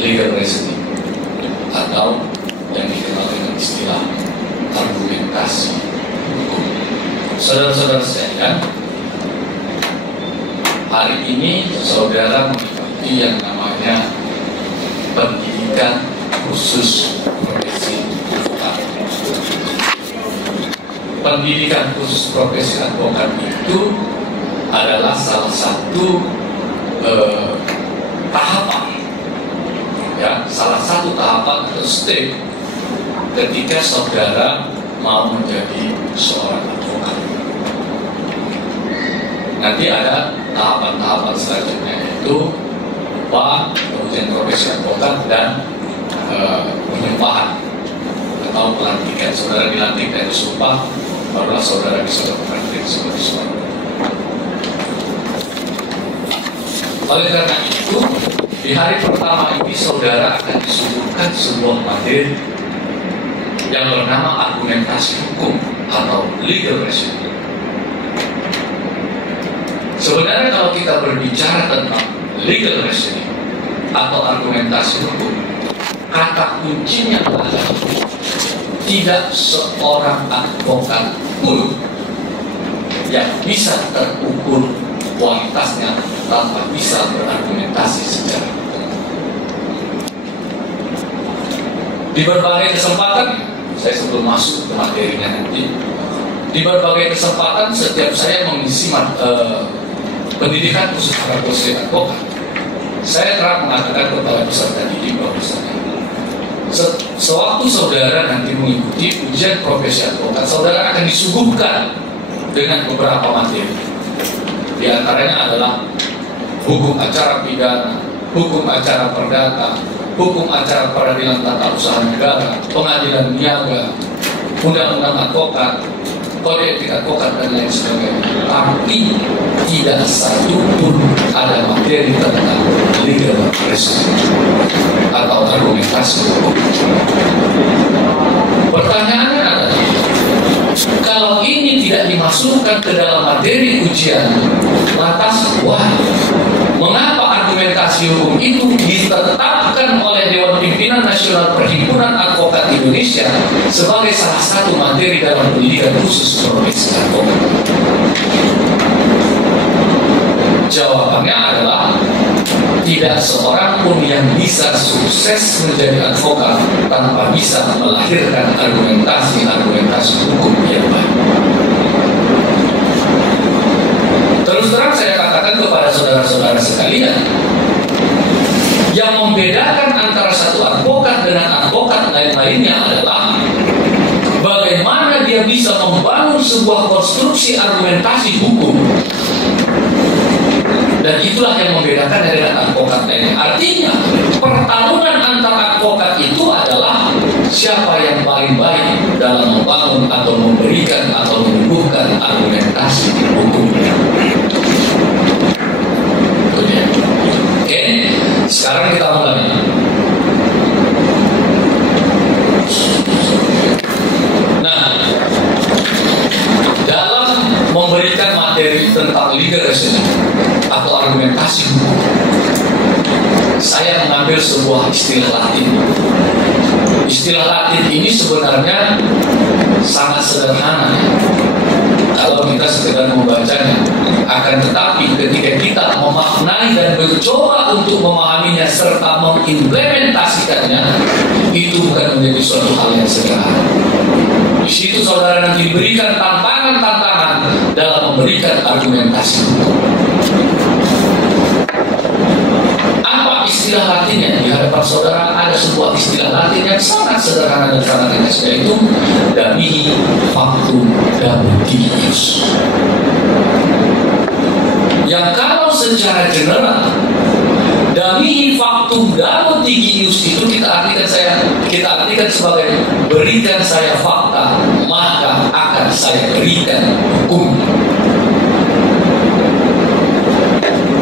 legal reasoning atau yang dikenal dengan istilah argumentasi hukum. Saudara-saudara sekalian, hari ini saudara mengikuti yang namanya pendidikan khusus profesi advokat. Pendidikan khusus profesi advokat itu adalah salah satu tahapan, ya, salah satu tahapan atau step ketika saudara mau menjadi seorang advokat. Nanti ada tahapan-tahapan selanjutnya, yaitu ujian profesi advokat dan penyumpahan atau pelantikan. Saudara dilantik dari sumpah, barulah saudara bisa berpraktik sebagai seorang. Oleh karena itu, di hari pertama ini saudara akan disuguhkan sebuah materi yang bernama argumentasi hukum atau legal reasoning. Sebenarnya kalau kita berbicara tentang legal reasoning atau argumentasi hukum, kata kuncinya adalah tidak seorang advokat pun yang bisa terukur kualitasnya tanpa bisa berargumentasi secara hukum. Di berbagai kesempatan, saya sebelum masuk ke materinya nanti, di berbagai kesempatan setiap saya mengisi pendidikan khusus profesi advokat, saya kerap mengatakan kepada peserta didik bahwasanya sewaktu saudara nanti mengikuti ujian profesi advokat, saudara akan disuguhkan dengan beberapa materi. Di antaranya adalah hukum acara pidana, hukum acara perdata, hukum acara peradilan tata usaha negara, pengadilan niaga, undang-undang advokat, kode etik advokat, dan lain sebagainya. Tapi tidak satu pun ada materi tentang legal reasoning atau argumentasi hukum. Pertanyaannya adalah, kalau ini tidak dimasukkan ke dalam materi ujian, lantas mengapa argumentasi hukum itu ditetapkan oleh Dewan Pimpinan Nasional Perhimpunan Advokat Indonesia sebagai salah satu materi dalam pendidikan khusus profesi advokat? Jawabannya adalah tidak seorang pun yang bisa sukses menjadi advokat tanpa bisa melahirkan argumentasi hukum yang baik. Terus terang saya katakan kepada saudara-saudara sekalian, yang membedakan antara satu advokat dengan advokat lain-lainnya adalah bagaimana dia bisa membangun sebuah konstruksi argumentasi hukum. Dan itulah yang membedakan dengan advokat lainnya. Artinya, pertarungan antar advokat itu adalah siapa yang paling baik dalam membangun atau memberikan atau menumbuhkan argumentasi hukum. Oke, sekarang kita mulai. Nah, dalam memberikan materi tentang legal reasoning atau argumentasi hukum, saya mengambil sebuah istilah Latin. Istilah Latin ini sebenarnya sangat sederhana kalau kita sekedar membacanya. Akan tetapi ketika kita memaknai dan mencoba untuk memahaminya serta mengimplementasikannya, itu bukan menjadi suatu hal yang sederhana. Di situ saudara nanti diberikan tantangan-tantangan dalam memberikan argumentasi hukum. Apa istilah Latinnya? Di hadapan saudara ada sebuah istilah Latin yang sangat sederhana dan sangat ringkas, yaitu damihi factum damnatius. Yang kalau secara general damihi factum damnatius itu kita artikan sebagai berikan saya fakta, maka akan saya berikan hukum.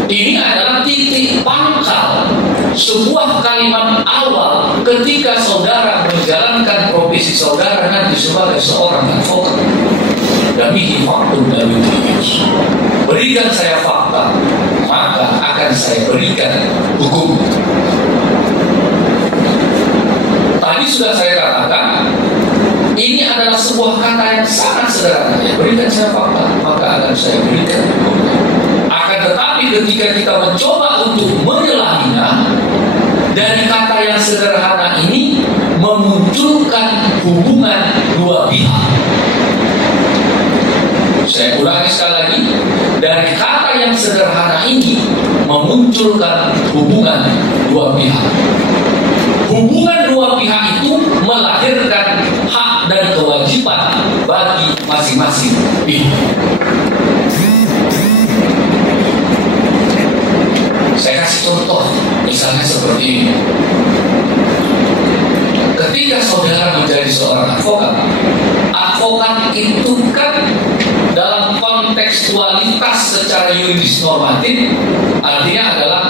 Ini adalah titik pangkal sebuah kalimat awal ketika saudara menjalankan profesi saudara nanti sebagai seorang advokat. Damihi factum damnatius. Berikan saya fakta, maka akan saya berikan hukum. sudah saya katakan, ini adalah sebuah kata yang sangat sederhana. Ya, berikan saya fakta, maka akan saya berikan hukumnya. Akan tetapi ketika kita mencoba untuk menyelaminya, dari kata yang sederhana ini memunculkan hubungan dua pihak. Saya ulangi sekali lagi, dari kata yang sederhana ini memunculkan hubungan dua pihak. Hubungan dua pihak itu melahirkan hak dan kewajiban bagi masing-masing pihak. Saya kasih contoh, misalnya seperti ini. Ketika saudara menjadi seorang advokat, advokat itu kan dalam kontekstualitas secara yuridis normatif artinya adalah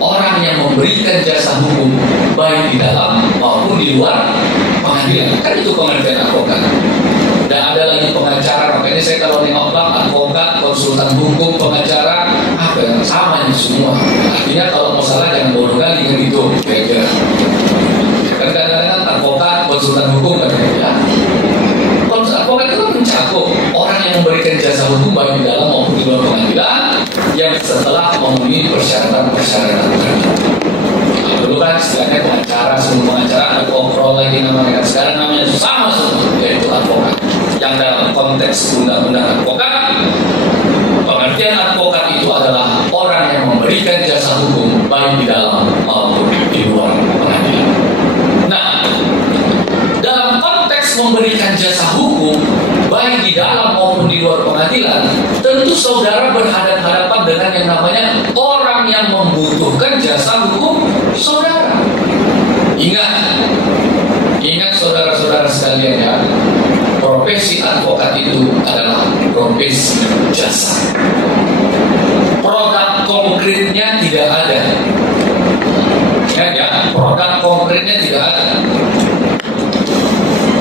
orang yang memberikan jasa hukum baik di dalam maupun di luar pengadilan. Kan itu pengertian advokat. Dan ada lagi pengacara, makanya saya kalau nengok advokat, konsultan hukum, pengacara, apa yang sama ini semua. Artinya kalau mau salah jangan bodoh kali kan gitu, kira-kira. Kan kadang-kadang advokat, konsultan hukum katanya ya. Advokat itu mencakup orang yang memberikan jasa hukum baik di dalam maupun di luar pengadilan yang setelah memenuhi persyaratan-persyaratan tertentu. Dulu kan istilahnya pengacara, sebelum pengacara ada kontrol lagi namanya. Sekarang namanya sama semua, yaitu advokat. Yang dalam konteks undang-undang advokat, pengertian advokat itu adalah orang yang memberikan jasa hukum baik di dalam maupun di luar pengadilan. Nah, dalam konteks memberikan jasa hukum baik di dalam maupun di luar pengadilan, tentu saudara berhadapan-hadapan dengan yang namanya orang yang membutuhkan jasa hukum saudara. Ingat saudara-saudara sekalian ya, profesi advokat itu adalah profesi jasa. Produk konkretnya tidak ada. Ya, produk konkretnya tidak ada.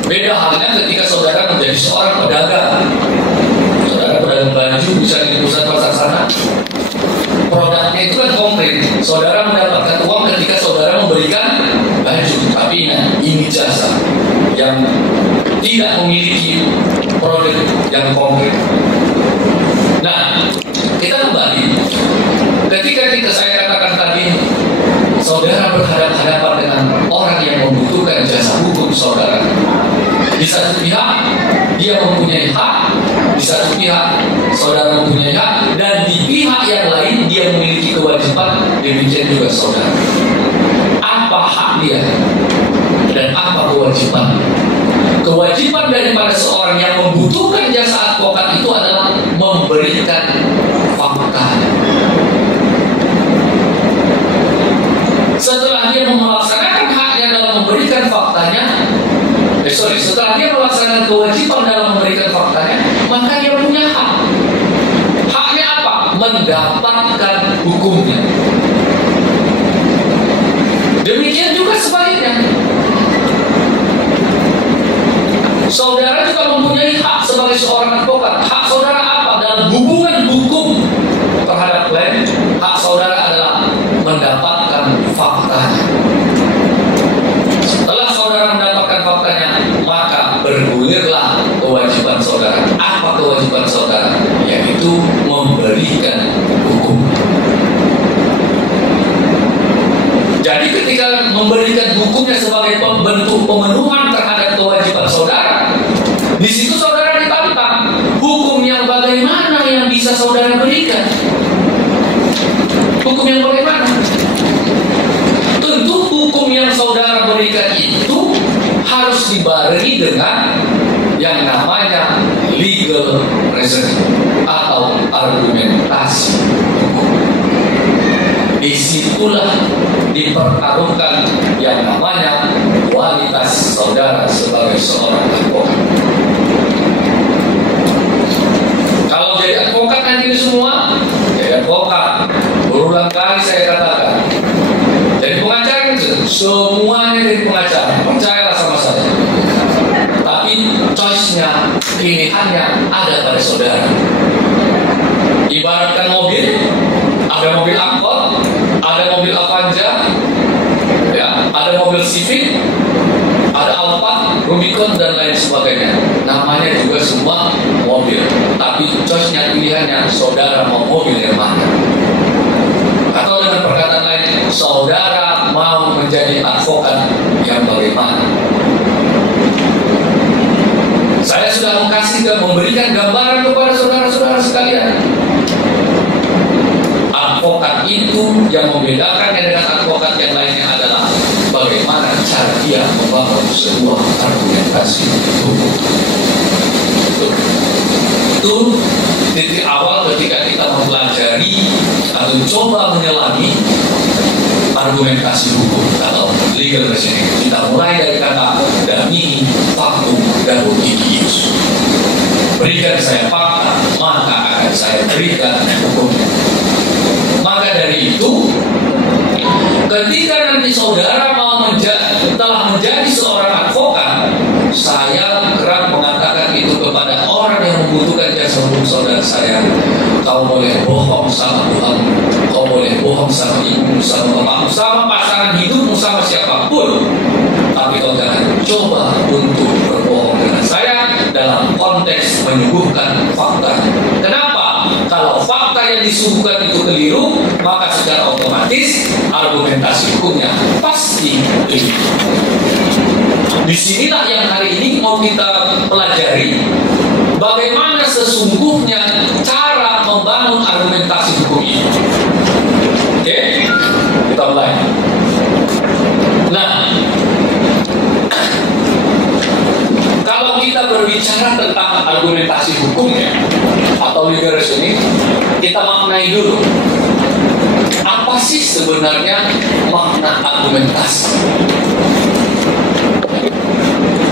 Beda halnya ketika saudara menjadi seorang pedagang. Saudara pedagang baju bisa di pusat pasar sana. Produknya itu kan konkret. Saudara mendapatkan uang ketika saudara memberikan baju. Tapi ingat, ini jasa yang tidak memiliki produk yang konkret. Nah, kita kembali. Ketika saya katakan tadi, saudara berhadapan-hadapan dengan orang yang membutuhkan jasa hukum saudara. Di satu pihak, dia mempunyai hak. Di satu pihak, saudara mempunyai hak. Dan di pihak yang lain, dia memiliki kewajiban. Demikian juga saudara. Apa hak dia? Dan apa kewajiban? Kewajiban daripada seorang yang membutuhkan jasa advokat itu adalah memberikan fakta. Setelah dia melaksanakan haknya dalam memberikan faktanya, setelah dia melaksanakan kewajiban dalam memberikan faktanya, maka dia punya hak. Haknya apa? Mendapatkan hukumnya. Demikian juga sebaliknya. Saudara juga mempunyai hak sebagai seorang advokat. Hak saudara apa? Dalam hubungan hukum terhadap klien, hak saudara adalah mendapatkan faktanya. Setelah saudara mendapatkan faktanya, maka bergulirlah kewajiban saudara. Apa kewajiban saudara? Yaitu memberikan hukum. Jadi ketika memberikan hukumnya sebagai bentuk pemenuhan terhadap kewajiban saudara, di situ saudara ditantang. Hukum yang bagaimana yang bisa saudara berikan? Hukum yang bagaimana? Tentu hukum yang saudara berikan itu harus dibarengi dengan yang namanya legal reasoning atau argumentasi hukum. Disitulah dipertaruhkan yang namanya kualitas saudara sebagai seorang advokat. Kalau jadi advokat nanti ini semua, jadi advokat, berulang kali saya katakan, jadi pengacara itu semuanya jadi pengacara, percayalah sama saya. Tapi choice-nya, pilihannya ada pada saudara. Ibaratkan mobil, ada mobil angkot, ada mobil Avanza, ya, ada mobil Civic, ada Alphard, Rubicon dan lain sebagainya. Namanya juga semua mobil. Tapi choice-nya, pilihannya, saudara mau mobil yang mana? Atau dengan perkataan lain, saudara mau menjadi advokat yang bagaimana? Saya sudah memberikan gambaran kepada saudara-saudara sekalian. Advokat itu yang membedakannya dengan advokat yang lainnya adalah bagaimana cara dia membangun sebuah argumentasi hukum. Itu titik awal ketika kita mempelajari atau coba menyelami argumentasi hukum atau legal reasoning. Kita mulai dari kata damini, faktum, dan litigius. Berikan saya fakta, maka akan saya berikan hukum. Maka dari itu, ketika nanti saudara telah menjadi seorang advokat, saya kerap mengatakan itu kepada orang yang membutuhkan jasa hukum saudara saya. Kau boleh bohong sama Tuhan, kau boleh bohong sama ibumu, sama bapakmu, sama pasangan hidupmu, sama siapapun, tapi kau jangan coba untuk berbohong dengan saya dalam konteks menyuguhkan fakta. Kenapa? Kalau fakta yang disuguhkan itu keliru, maka secara otomatis argumentasi hukumnya pasti keliru. Disinilah yang hari ini mau kita pelajari, bagaimana sesungguhnya cara membangun argumentasi hukum ini. Oke, kita mulai. Nah, kalau kita berbicara tentang argumentasi hukumnya atau legal reasoning, kita maknai dulu apa sih sebenarnya makna argumentasi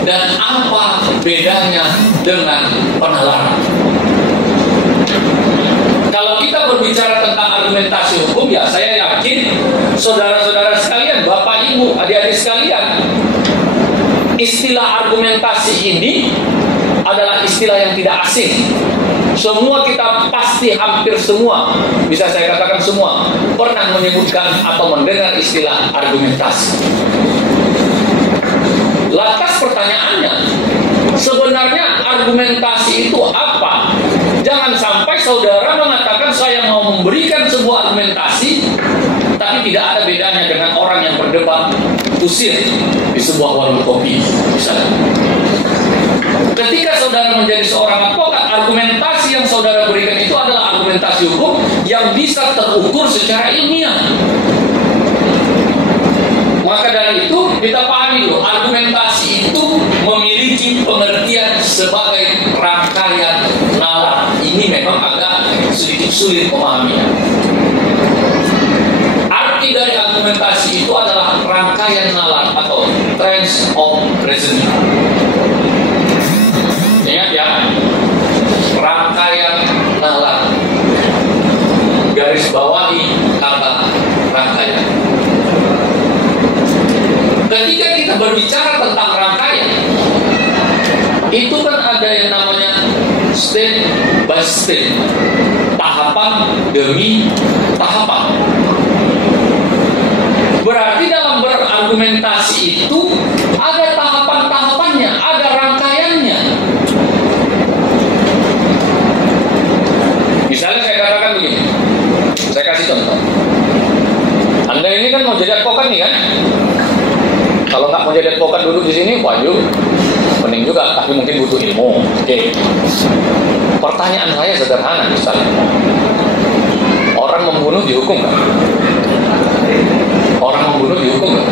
dan apa bedanya dengan penalaran. Kalau kita berbicara tentang argumentasi hukum, ya saya yakin saudara-saudara sekalian, bapak ibu, adik-adik sekalian, istilah argumentasi ini adalah istilah yang tidak asing. Semua kita pasti, hampir semua, bisa saya katakan semua, pernah menyebutkan atau mendengar istilah argumentasi. Lantas pertanyaannya, sebenarnya argumentasi itu apa? Jangan sampai saudara mengatakan saya mau memberikan sebuah argumentasi, tapi tidak ada bedanya dengan orang yang berdebat usir di sebuah warung kopi, misalnya. Ketika saudara menjadi seorang advokat, argumentasi yang saudara berikan itu adalah argumentasi hukum yang bisa terukur secara ilmiah. Maka dari itu kita pahami dulu, argumentasi itu memiliki pengertian sebagai rangkaian nalar. Ini memang agak sedikit sulit memahaminya. Arti dari argumentasi itu adalah rangkaian nalar atau trends of reasoning. Ingat ya, rangkaian nalar. Garis bawahi kata rangkaian. Ketika kita berbicara tentang rangkaian, itu kan ada yang namanya step by step, tahapan demi tahapan. Berarti dalam berargumentasi itu ada tahapan-tahapannya, ada rangkaiannya. Misalnya saya katakan begini, saya kasih contoh. Anda ini kan mau jadi advokat nih kan? Kalau nggak mau jadi advokat duduk di sini, waduh, mending juga, tapi mungkin butuh ilmu. Oke. Pertanyaan saya sederhana misalnya, orang membunuh dihukum nggak? Orang membunuh dihukum nggak?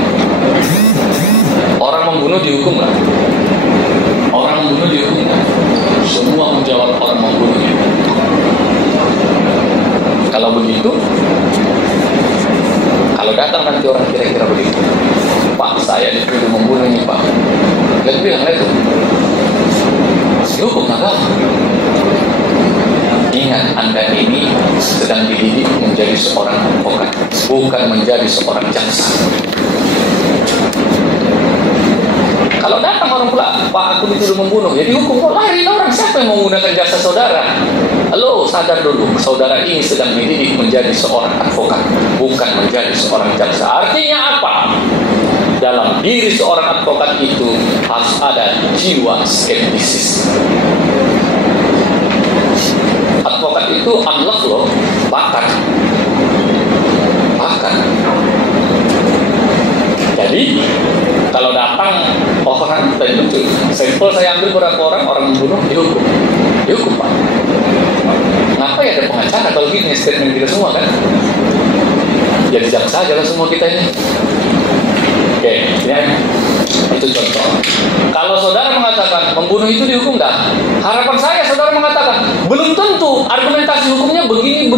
Orang membunuh dihukum nggak? Orang membunuh dihukum nggak? Semua menjawab orang membunuh. Kalau begitu, kalau datang nanti orang kira-kira begitu, Pak, saya dituduh membunuh ini, Pak. Lihat bilang itu, dihukum nggak? Ingat, Anda ini sedang dididik menjadi seorang advokat, bukan menjadi seorang jaksa. Kalau datang orang pula, Pak, aku dituduh membunuh, ya dihukum. Kok lari orang? Siapa yang menggunakan jasa saudara? Halo, sadar dulu, saudara ini sedang dididik menjadi seorang advokat, bukan menjadi seorang jaksa. Artinya apa? dalam diri seorang advokat itu harus ada jiwa skeptisis. Advokat itu unlock loh, bakat. Jadi kalau datang orang tadi betul, sampel saya ambil berapa orang membunuh dihukum Pak. Ngapa ya ada pengacara kalau gini statement kita semua kan? Jadi jaksa aja lah semua kita ini. Oke, ya. Itu contoh. Kalau saudara mengatakan membunuh itu dihukum dah, harapan saya saudara mengatakan belum tentu argumentasi hukumnya begini.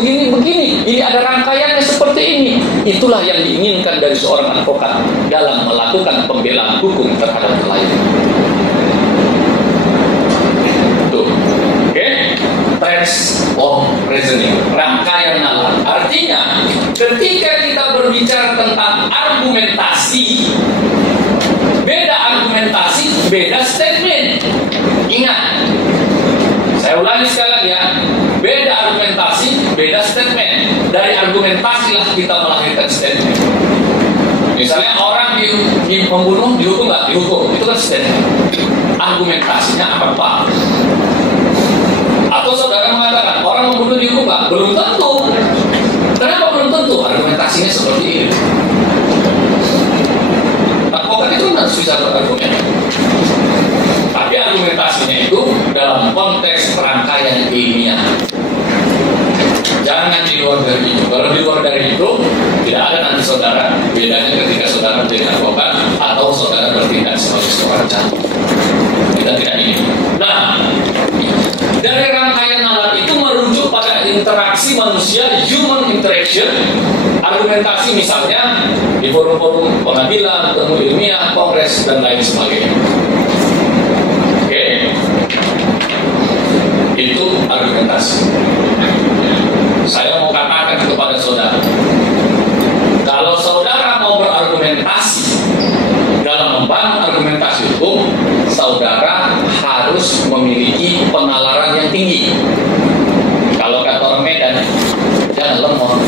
Ini ada rangkaiannya seperti ini. Itulah yang diinginkan dari seorang advokat dalam melakukan pembelaan hukum terhadap klien. Tuh, oke? Trends of reasoning, rangkaian nalar. Artinya, ketika kita berbicara tentang argumentasi, beda argumentasi, beda statement. Ingat, saya ulangi sekali lagi ya, beda argumentasi, beda statement. Dari argumentasi lah kita melahirkan statement. Misalnya orang membunuh dihukum nggak? Dihukum, itu kan statement. Argumentasinya apa Pak? Atau saudara mengatakan orang membunuh dihukum nggak? Belum tentu. Kenapa belum tentu? Argumentasinya seperti ini. Advokat itu harus bisa berargumen. Tapi argumentasinya itu dalam konteks rangkaian ilmiah. Jangan di luar dari itu. Kalau di luar dari itu, tidak ada nanti saudara bedanya ketika saudara menjadi advokat atau saudara bertindak sebagai seorang jaksa. Kita tidak ingin. Nah, dari rangkaian nalar itu merujuk pada interaksi manusia, human interaction, argumentasi misalnya di forum-forum pengadilan, temu ilmiah, kongres, dan lain sebagainya. Oke, itu argumentasi. Saya mau katakan kepada saudara, kalau saudara mau berargumentasi dalam membangun argumentasi hukum, saudara harus memiliki penalaran yang tinggi. Kalau kata orang Medan, jangan lemot.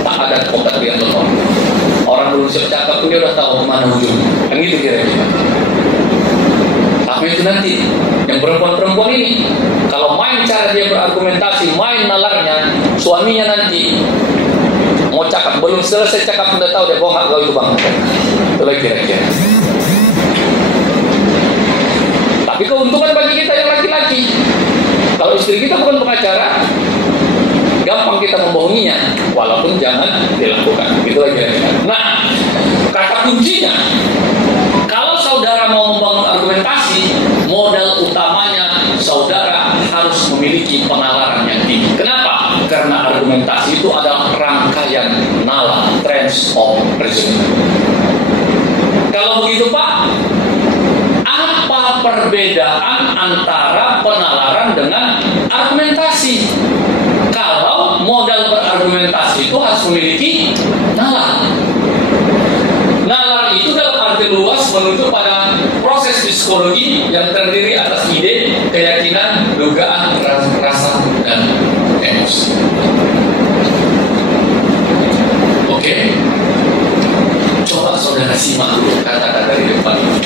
Tak ada obat yang lemot. Orang belum siap cakap pun dia udah tahu kemana ujung. Kan gitu kira-kira. Tapi itu nanti yang perempuan-perempuan ini, kalau main cara dia berargumentasi, main nalarnya, suaminya nanti mau cakap, belum selesai cakap udah tahu dia bohong kau itu bang. Itu lagi kira-kira. Tapi keuntungan bagi kita yang laki-laki, kalau istri kita bukan pengacara, gampang kita membohonginya, walaupun jangan dilakukan. Itu lagi kira-kira. Nah, kata kuncinya, kalau saudara mau membangun argumentasi, modal utamanya saudara harus memiliki penalaran yang tinggi. Kenapa? Karena argumentasi itu adalah rangkaian nalar, trends of reasoning. Kalau begitu Pak, apa perbedaan antara penalaran dengan argumentasi? Kalau modal berargumentasi itu harus memiliki nalar. Nalar itu dalam arti luas menunjuk pada proses psikologi yang terdiri atas ide, keyakinan, dugaan, rasa, dan emosi. Oke? Coba saudara simak kata-kata dari depan ini.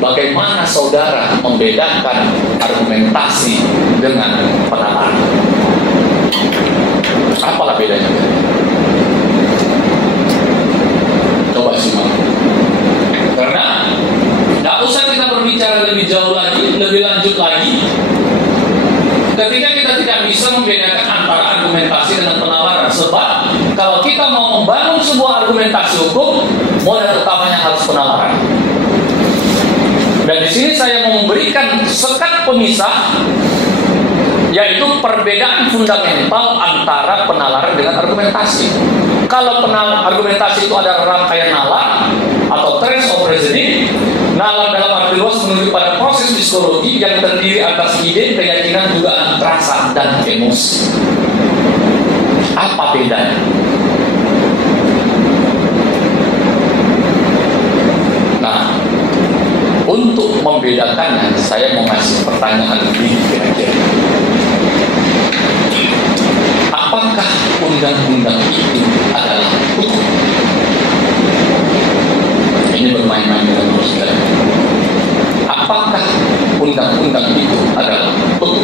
Bagaimana saudara membedakan argumentasi dengan penalaran? Apalah bedanya? Coba simak. Karena tidak usah kita berbicara lebih jauh lagi, lebih lanjut lagi. Ketika kita tidak bisa membedakan antara argumentasi dengan penalaran, sebab kalau kita mau membangun sebuah argumentasi hukum, modal utamanya harus penalaran. Dan di sini saya mau memberikan sekat pemisah, yaitu perbedaan fundamental antara penalaran dengan argumentasi. Kalau argumentasi itu ada rangkaian nalar atau trends of reasoning, nalar dalam arti luas menunjuk pada proses psikologi yang terdiri atas ide, keyakinan, dugaan, rasa, dan emosi. Apa bedanya? Nah, untuk membedakannya, saya mau ngasih pertanyaan ini kira-kira. Apakah undang-undang itu adalah hukum? Ini bermain-main dengan kita. Apakah undang-undang itu adalah hukum?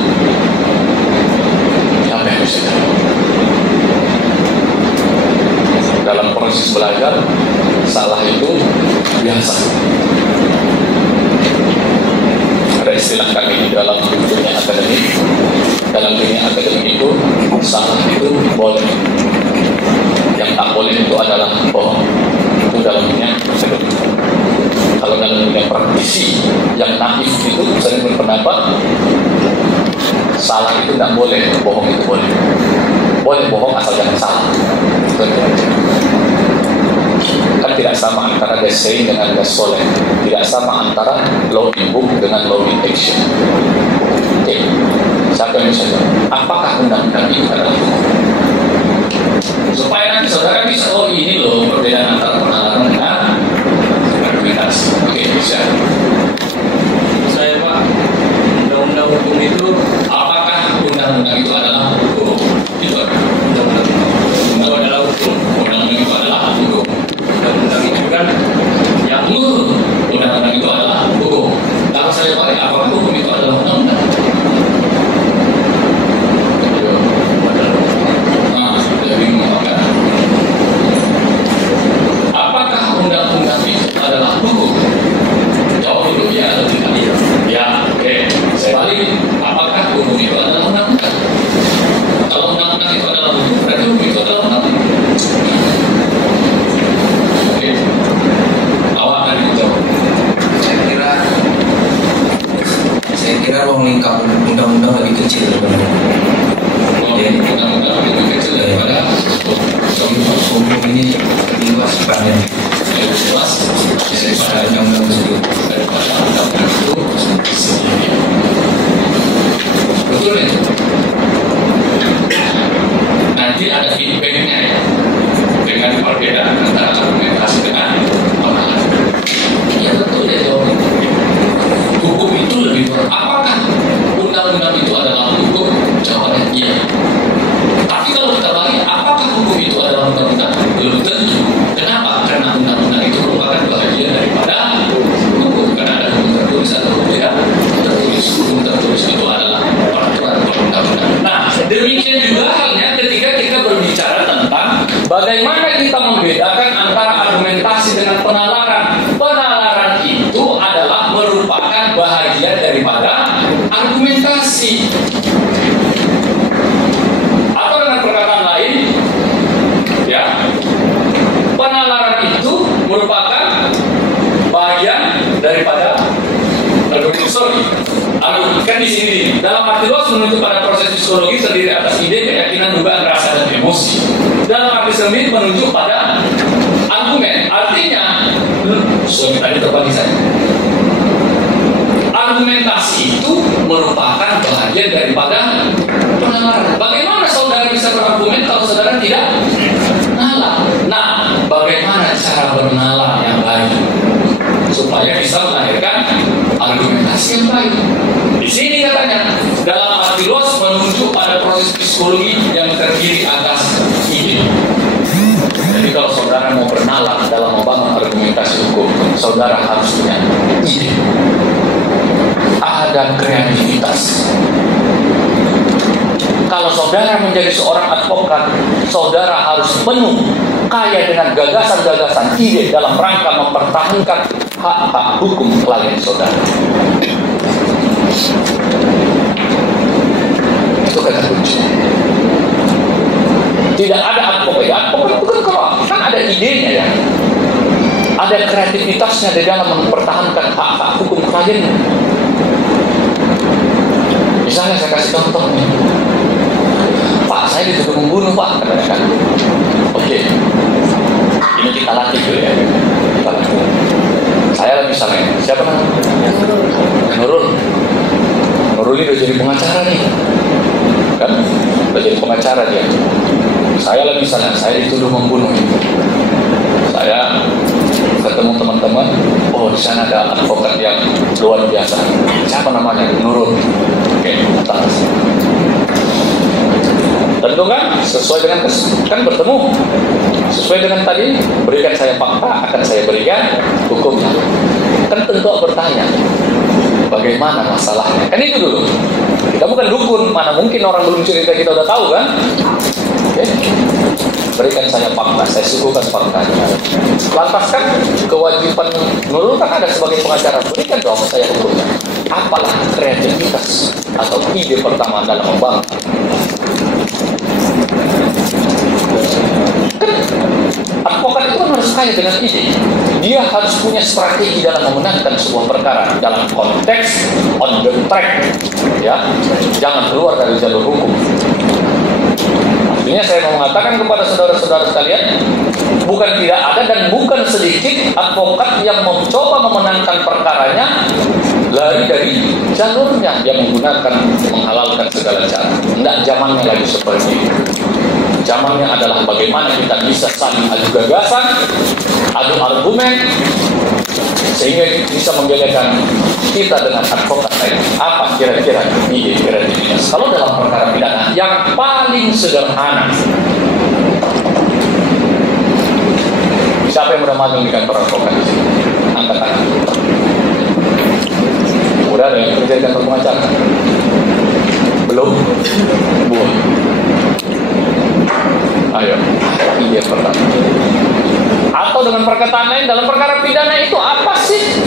Siapa yang bisa tahu? Dalam proses belajar, salah itu biasa. Ada istilah kami dalam dunia akademik. Dalam dunia akademik itu, salah itu boleh. Yang tak boleh itu adalah bohong. Itu dalam dunia akademik. Kalau dalam dunia praktisi yang naif itu sering berpendapat salah itu tidak boleh, bohong itu boleh. Boleh bohong asal jangan salah. Kan tidak sama antara desain dengan soleh, tidak sama antara law in book dengan law in action. Oke, siapa yang bisa jawab? Apakah undang-undang itu adalah hukum? Supaya nanti saudara bisa, oh ini loh perbedaan antara penalaran dengan argumentasi. Oke, bisa. Saya Pak, undang-undang hukum itu, Apakah undang-undang itu adalah hukum? Itu undang-undang itu adalah hukum. undang-undang itu adalah hukum. Undang-undang itu kan yang Undang-undang itu adalah hukum. Kalau saya balik, apakah hukum itu adalah undang-undang? Sudah bingung kan? Apakah undang-undang itu adalah hukum? Jawab dulu ya atau tidak? Ya, oke. Saya balik. Apakah hukum itu adalah undang-undang? Kalau undang-undang itu adalah hukum, berarti hukum itu adalah undang-undang. Oke. Awak akan dijawab. Saya kira ruang lingkap undang-undang lebih kecil daripada Undang-undang lebih kecil daripada hukum ini luas sifatnya lebih luas daripada undang-undang tersebut. daripada undang-undang itu sendiri. Betul ya? Nanti ada feedbacknya ya, dengan perbedaan antara argumentasi dengan pengalaman. Ya betul ya jawabnya. Hukum itu lebih berat. Apakah undang-undang itu adalah hukum? Jawabannya iya. Tapi kalau kita balik, apakah hukum itu adalah undang-undang? Belum tentu. Kenapa? Karena undang-undang itu merupakan bagian daripada hukum. Karena ada hukum tertulis atau hukum tidak tertulis. Hukum tertulis itu adalah peraturan perundang-undangan. Nah, demikian juga halnya ketika kita berbicara tentang bagaimana kita membedakan antara argumentasi dengan penalaran. Penalaran itu adalah merupakan bahagian daripada argumentasi. Atau dengan perkataan lain, ya, penalaran itu merupakan bagian daripada argumentasi. Kan di sini dalam arti luas menunjuk pada proses psikologi terdiri atas ide, keyakinan, dugaan, rasa, dan emosi. Dalam arti sempit menunjuk pada argumen. Artinya, tadi terbagi saja. Argumentasi itu merupakan bagian daripada penalaran. Bagaimana saudara bisa berargumen kalau saudara tidak nalar? Nah, bagaimana cara bernalar yang baik supaya bisa melahirkan argumentasi yang baik? Di sini katanya dalam arti luas menunjuk pada proses psikologi yang terdiri atas ide. Jadi kalau saudara mau bernalar dalam membangun argumentasi hukum, saudara harus punya ide. Ada kreativitas. Kalau saudara menjadi seorang advokat, saudara harus penuh kaya dengan gagasan-gagasan ide dalam rangka mempertahankan hak-hak hukum klien saudara. Itu kata kunci. Tidak ada advokat. Advokat bukan keras, kan ada idenya ya. Ada kreativitasnya di dalam mempertahankan hak-hak hukum kliennya. Misalnya saya kasih contoh nih, Pak, saya dituduh membunuh Pak, katanya kan. Oke, ini kita latih dulu ya. Kita latih. Saya misalnya, siapa kan? Nurul. Nurul ini udah jadi pengacara nih, kan? Udah jadi pengacara dia. Saya lah misalnya, saya dituduh membunuh itu. Saya ketemu teman-teman, oh di sana ada advokat yang luar biasa. Siapa namanya? Nurul. Oke, atas. Tentu kan sesuai dengan kan bertemu sesuai dengan tadi, berikan saya fakta, akan saya berikan hukum. hukumnya. Kan tentu bertanya, bagaimana masalahnya? Kan itu dulu. Kita bukan dukun, mana mungkin orang belum cerita kita udah tahu kan? Oke. Berikan saya fakta, saya suguhkan faktanya. Lantas kan kewajiban menurut kan ada sebagai pengacara, berikan dong saya hukumnya. Apalah kreativitas atau ide pertama dalam membangun? Advokat itu kan harus kaya dengan ide. Dia harus punya strategi dalam memenangkan sebuah perkara dalam konteks on the track, ya, jangan keluar dari jalur hukum. Artinya saya mau mengatakan kepada saudara-saudara sekalian, bukan tidak ada dan bukan sedikit advokat yang mencoba memenangkan perkaranya lari dari jalurnya, yang menggunakan menghalalkan segala cara. Tidak zamannya lagi seperti itu. Zamannya adalah bagaimana kita bisa saling adu gagasan, adu argumen, sehingga bisa membedakan kita dengan advokat lain. Apa kira-kira ide kreativitas? Kalau dalam perkara pidana yang paling sederhana, siapa yang sudah magang di kantor advokat di sini? Angkat tangan. Udah ada yang kerja di kantor pengacara? Belum? Buah. Ayo, ide pertama. Atau dengan perkataan lain, dalam perkara pidana itu apa sih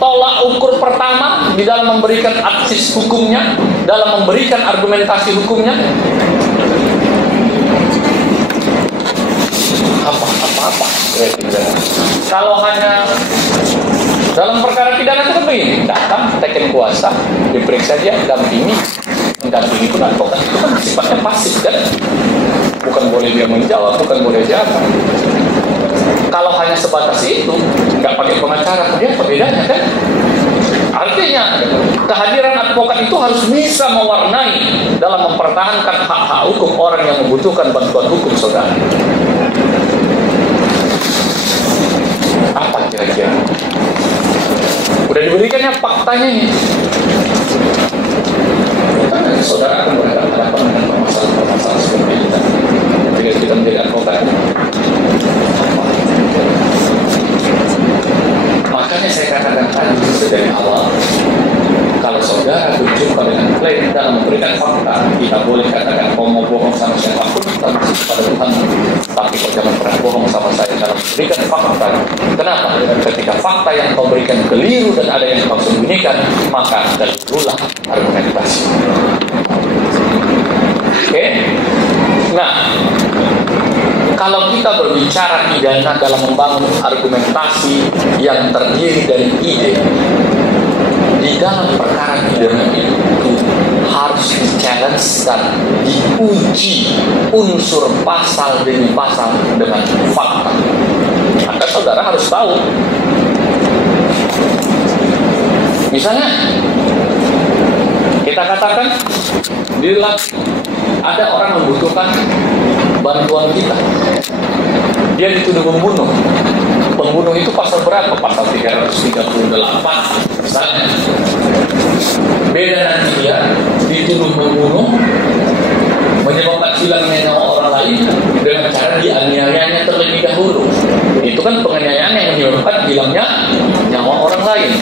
tolak ukur pertama di dalam memberikan aksis hukumnya, dalam memberikan argumentasi hukumnya? Apa pidana? Kalau hanya dalam perkara pidana itu kan begini, datang teken kuasa, diperiksa dia, dampingi pun advokat itu kan sifatnya pasif kan, bukan boleh dia menjawab, bukan boleh siapa. Kalau hanya sebatas itu, nggak pakai pengacara, dia bedanya kan? Artinya kehadiran advokat itu harus bisa mewarnai dalam mempertahankan hak-hak hukum orang yang membutuhkan bantuan hukum saudara. Apa kira-kira? Udah diberikannya faktanya ini. Saudara akan berhadapan dengan permasalahan-permasalahan seperti itu. Ketika kita menjadi advokat, makanya saya katakan tadi dari awal, kalau saudara berjumpa dengan klaim dalam memberikan fakta, kita boleh katakan mau bohong sama siapapun, kita masih pada Tuhan. Tapi kalau jangan pernah bohong sama saya dalam memberikan fakta. Kenapa? Ketika fakta yang kau berikan keliru dan ada yang kau sembunyikan, maka terulang argumentasi. Oke? Nah, kalau kita berbicara pidana dalam membangun argumentasi yang terdiri dari ide, di dalam perkara pidana itu harus di-challenge dan diuji unsur pasal demi pasal dengan fakta. Maka saudara harus tahu. Misalnya, kita katakan ada orang membutuhkan bantuan kita. Dia dituduh membunuh. Pembunuh itu pasal berapa? Pasal 338 misalnya. Beda nanti dia dituduh membunuh, menyebabkan hilangnya nyawa orang lain dengan cara dianiayanya terlebih dahulu. Itu kan penganiayaan yang menyebabkan hilangnya nyawa orang lain.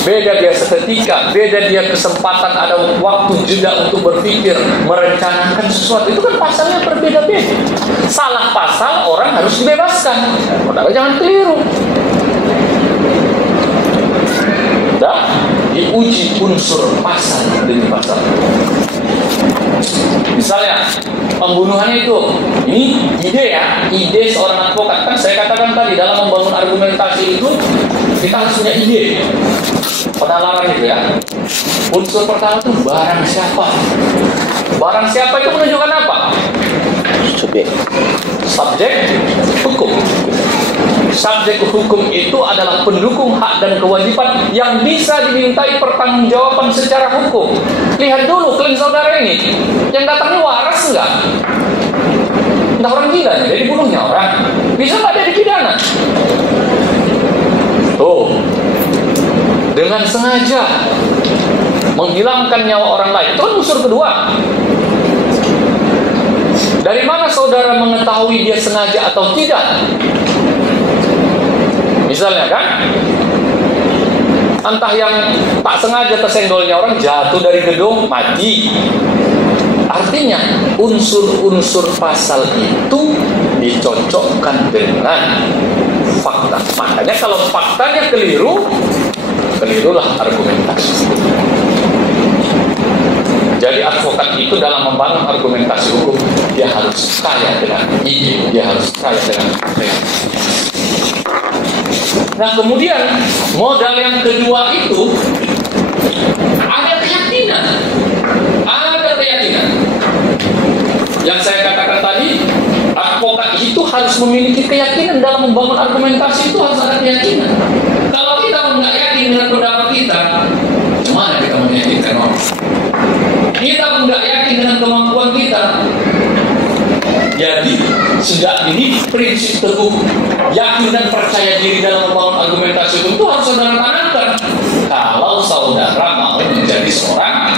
Beda dia seketika, beda dia kesempatan, ada waktu jeda untuk berpikir, merencanakan sesuatu. Itu kan pasalnya berbeda-beda. Salah pasal orang harus dibebaskan. Saudara jangan keliru. Dan diuji unsur pasal demi pasal. Misalnya pembunuhannya itu, ini ide ya, ide seorang advokat. Kan saya katakan tadi dalam membangun argumentasi itu kita harus punya ide. Penalaran itu ya. Unsur pertama itu barang siapa. Barang siapa itu menunjukkan apa? Subjek hukum. Subjek hukum itu adalah pendukung hak dan kewajiban yang bisa dimintai pertanggungjawaban secara hukum. Lihat dulu klaim saudara ini, yang datangnya waras enggak? Entah orang gila nih, jadi bunuhnya orang. Bisa nggak dia dipidana? Tuh, dengan sengaja menghilangkan nyawa orang lain. Itu kan unsur kedua. Dari mana saudara mengetahui dia sengaja atau tidak? Misalnya kan, entah yang tak sengaja tersenggolnya orang jatuh dari gedung mati. Artinya unsur-unsur pasal itu dicocokkan dengan fakta. Makanya kalau faktanya keliru, kelirulah argumentasi. Jadi advokat itu dalam membangun argumentasi hukum, dia harus kaya dengan ide, dia harus kaya dengan realitas. Nah, kemudian modal yang kedua itu ada keyakinan. Ada keyakinan. Yang saya katakan tadi, advokat itu harus memiliki keyakinan dalam membangun argumentasi, itu harus ada keyakinan. Kalau kita nggak yakin dengan pendapat kita, gimana kita meyakinkan orang? Kita nggak yakin dengan kemampuan kita. Jadi sejak ini prinsip teguh yakin dan percaya diri dalam membangun argumentasi itu harus saudara tanamkan. Kalau saudara mau menjadi seorang